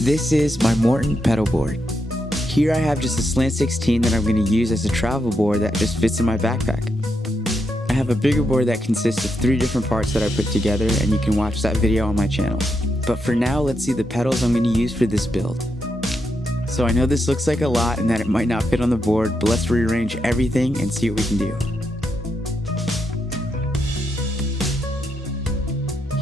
This is my Morton Pedalboard. Here I have just a slant 16 that I'm going to use as a travel board that just fits in my backpack. I have a bigger board that consists of 3 different parts that I put together, and you can watch that video on my channel. But for now, let's see the pedals I'm going to use for this build. So I know this looks like a lot and that it might not fit on the board, but let's rearrange everything and see what we can do.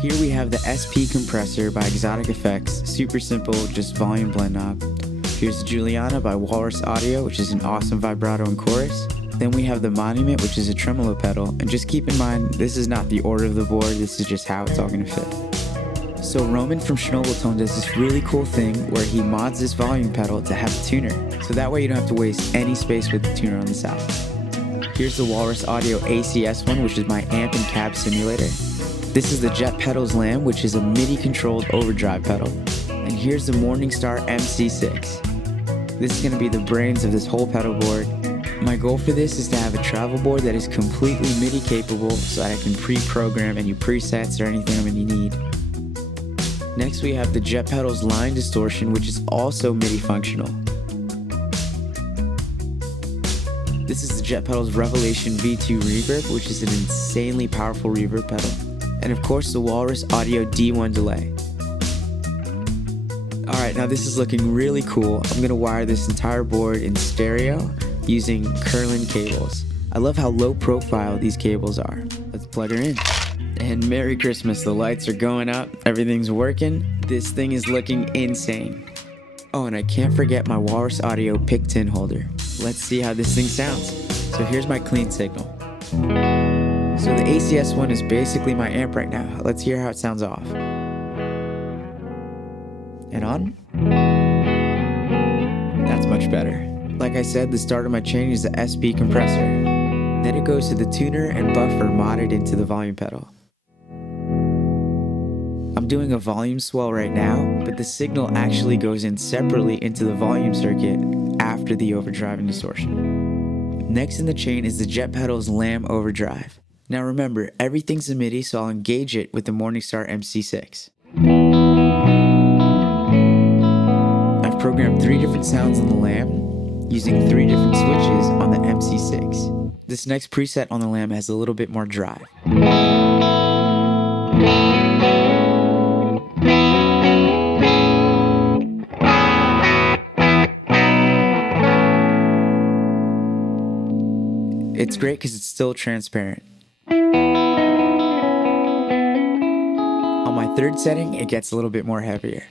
Here we have the SP compressor by Exotic Effects, super simple, just volume blend knob. Here's Juliana by Walrus Audio, which is an awesome vibrato and chorus. Then we have the Monument, which is a tremolo pedal, and just keep in mind, this is not the order of the board, this is just how it's all going to fit. So Roman from Schnobeltone does this really cool thing where he mods this volume pedal to have a tuner, so that way you don't have to waste any space with the tuner on the side. Here's the Walrus Audio ACS one, which is my amp and cab simulator. This is the Jet Pedals Lamb, which is a MIDI controlled overdrive pedal. And here's the Morningstar MC6. This is going to be the brains of this whole pedal board. My goal for this is to have a travel board that is completely MIDI capable so that I can pre-program any presets or anything I'm going to need. Next we have the Jet Pedals Line Distortion, which is also MIDI functional. This is the Jet Pedals Revelation V2 Reverb, which is an insanely powerful reverb pedal. And of course the Walrus Audio D1 delay. Alright, now this is looking really cool. I'm going to wire this entire board in stereo using Curlin cables. I love how low profile these cables are. Let's plug her in. And Merry Christmas, the lights are going up, everything's working. This thing is looking insane. Oh, and I can't forget my Walrus Audio pick tin holder. Let's see how this thing sounds. So here's my clean signal. So the ACS one is basically my amp right now. Let's hear how it sounds off. And on. That's much better. Like I said, the start of my chain is the SP compressor. Then it goes to the tuner and buffer modded into the volume pedal. I'm doing a volume swell right now, but the signal actually goes in separately into the volume circuit after the overdrive and distortion. Next in the chain is the Jet Pedals Lamb Overdrive. Now remember, everything's a MIDI, so I'll engage it with the Morningstar MC6. I've programmed 3 different sounds on the Lamb, using 3 different switches on the MC6. This next preset on the Lamb has a little bit more drive. It's great because it's still transparent. On my 3rd setting, it gets a little bit more heavier.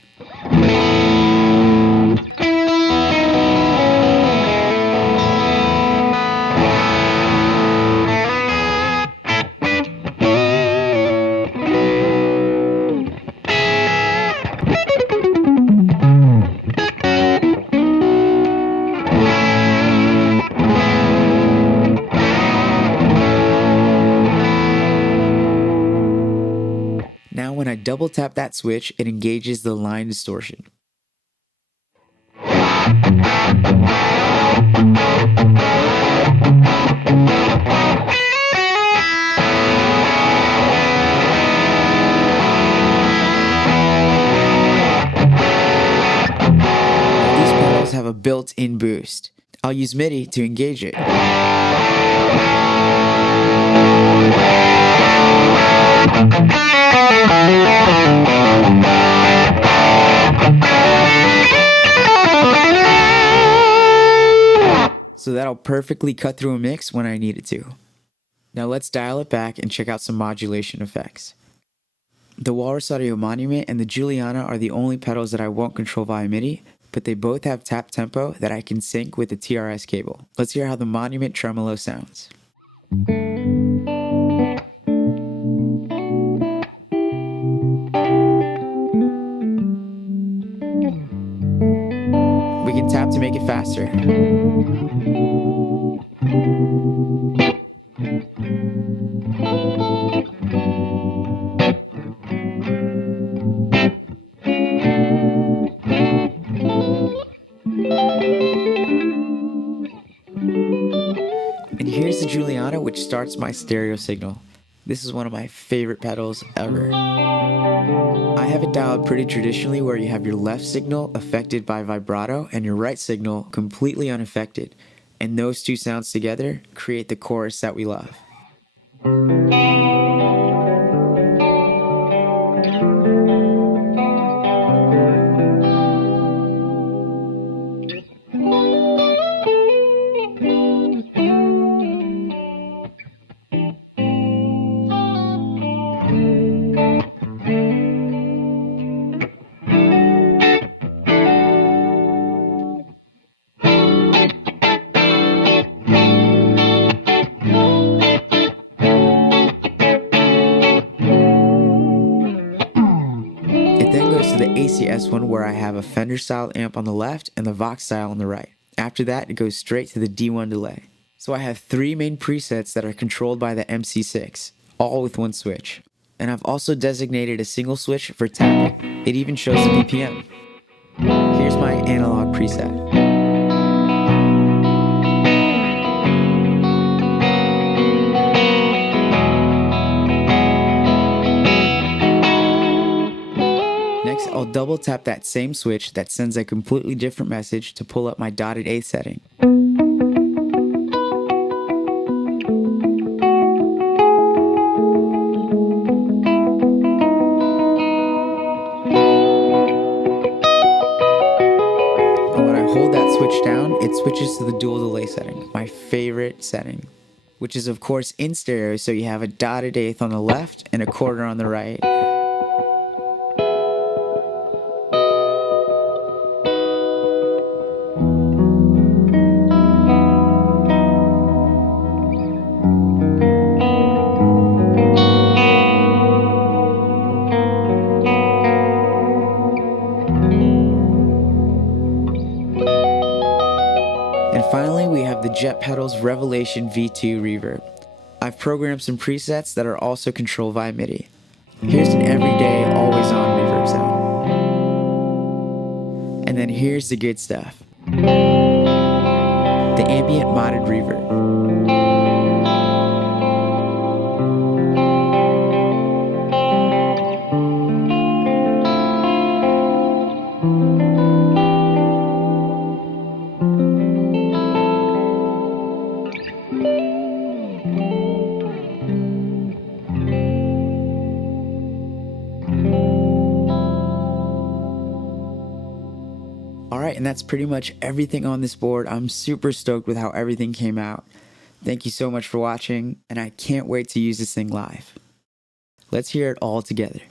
Now when I double tap that switch, it engages the line distortion. These pedals have a built-in boost. I'll use MIDI to engage it. So that'll perfectly cut through a mix when I need it to. Now let's dial it back and check out some modulation effects. The Walrus Audio Monument and the Juliana are the only pedals that I won't control via MIDI, but they both have tap tempo that I can sync with the TRS cable. Let's hear how the Monument tremolo sounds. We can tap to make it faster. And here's the Juliana, which starts my stereo signal. This is one of my favorite pedals ever. I have it dialed pretty traditionally where you have your left signal affected by vibrato and your right signal completely unaffected. And those two sounds together create the chorus that we love. It then goes to the ACS one where I have a Fender style amp on the left and the Vox style on the right. After that, it goes straight to the D1 delay. So I have 3 main presets that are controlled by the MC6, all with one switch. And I've also designated a single switch for tapping. It even shows the BPM. Here's my analog preset. Next, I'll double tap that same switch that sends a completely different message to pull up my dotted eighth setting. And when I hold that switch down, it switches to the dual delay setting, my favorite setting, which is of course in stereo, so you have a dotted eighth on the left and a quarter on the right. And finally, we have the Jet Pedals Revelation V2 Reverb. I've programmed some presets that are also controlled via MIDI. Here's an everyday, always-on reverb sound. And then here's the good stuff. The ambient modded reverb. Alright, and that's pretty much everything on this board. I'm super stoked with how everything came out. Thank you so much for watching, and I can't wait to use this thing live. Let's hear it all together.